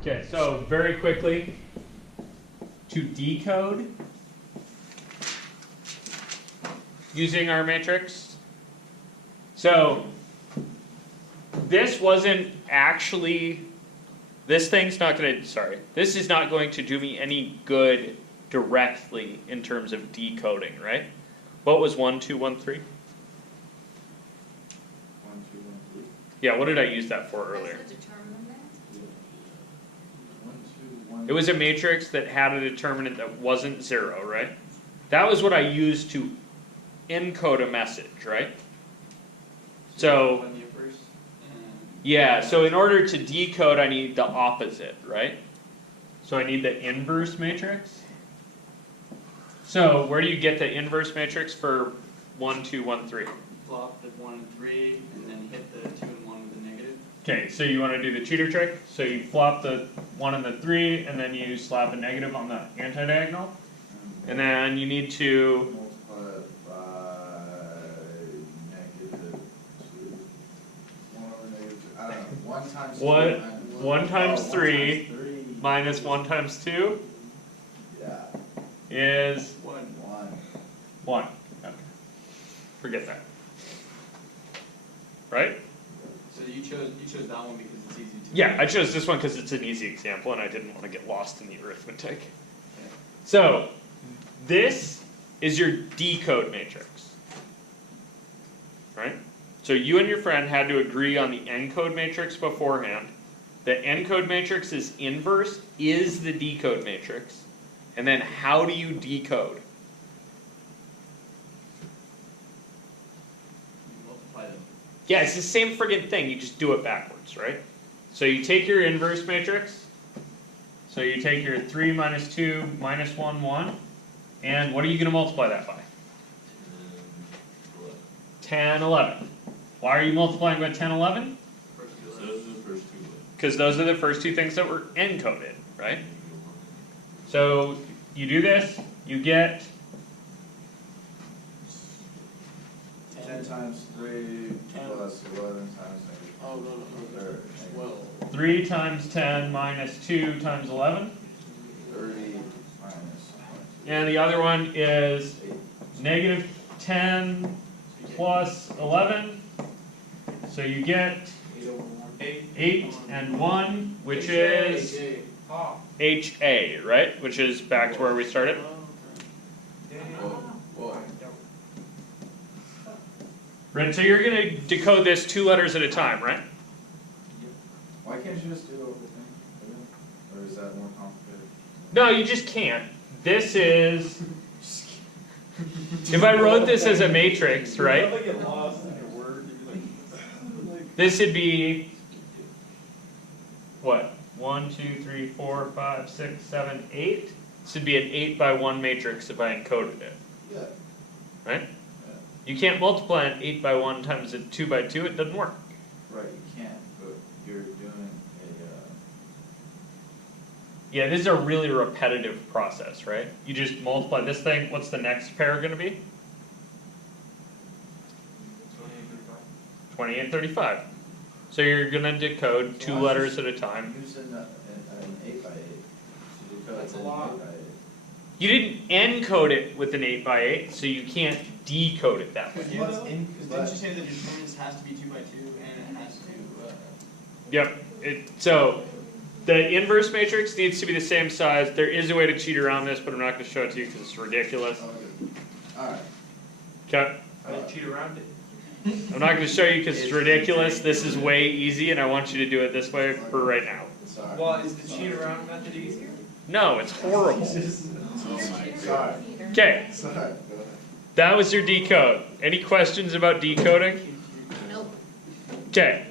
Okay, so very quickly, to decode using our matrix. So this wasn't actually, this thing's not going to, sorry, this is not going to do me any good directly in terms of decoding, right? What was 1, 2, 1, 3? 1, 2, 1, 3. Yeah, what did I use that for earlier? That's the determinant there? 1, 2, 1. It was a matrix that had a determinant that wasn't 0, right? That was what I used to encode a message, right? So, yeah, so in order to decode, I need the opposite, right? So I need the inverse matrix. So where do you get the inverse matrix for 1, 2, 1, 3? Flop the 1 and 3, and then hit the 2 and 1 with a negative. Okay, so you want to do the cheater trick. So you flop the 1 and the 3, and then you slap a negative on the anti-diagonal. And then you need to Multiply it by negative 2. 1 over negative 2. I don't know. 1 times 2. What? 1 times 1 3 times 3 minus 1 times 2 Yeah. is 1. 1. 1. Okay. Forget that. Right? So you chose that one because it's easy to. Yeah, I chose this one because it's an easy example and I didn't want to get lost in the arithmetic. So, this is your decode matrix. Right? So you and your friend had to agree on the encode matrix beforehand. The encode matrix is inverse, is the decode matrix. And then how do you decode? You multiply them. Yeah, it's the same friggin' thing, you just do it backwards, right? So you take your inverse matrix, so you take your 3 minus 2 minus 1, 1, and what are you going to multiply that by? 10, 11. Why are you multiplying by 10, 11? Because those are the first two things that were encoded, right? So you do this, you get 10 times 3 plus 11 times negative. Oh, no. 12. 3 times 10 minus 2 times 11. 30 minus 1. And the other one is negative 10 plus 11. So you get 8 and 1, which is HA, right? Which is back to where we started. Whoa. Right, so you're going to decode this 2 letters at a time, right? Why can't you just do the whole thing? Or is that more complicated? No, you just can't. This is, if I wrote this as a matrix, right? This would be, what? 1, 2, 3, 4, 5, 6, 7, 8. This would be an 8 by 1 matrix if I encoded it. Yeah. Right? You can't multiply an 8 by 1 times a 2 by 2, it doesn't work. Right, you can't, but you're doing Yeah, this is a really repetitive process, right? You just multiply this thing, what's the next pair going to be? 28, 35. So you're going to decode 2 letters at a time. Using an 8 by 8. So That's a lot. 8 by 8. You didn't encode it with an 8 by 8, so you can't decode it that way. Because didn't you say the determinant has to be 2 by 2 and it has to... Yep. So the inverse matrix needs to be the same size. There is a way to cheat around this, but I'm not going to show it to you because it's ridiculous. Alright. Okay. How do you cheat around it? I'm not going to show you because it's ridiculous. This is way easy, and I want you to do it this way for right now. Sorry. Well, is the cheat around method easier? No, it's horrible. Sorry. Okay, Sorry. Go ahead. that was your decode. Any questions about decoding? Nope. Okay.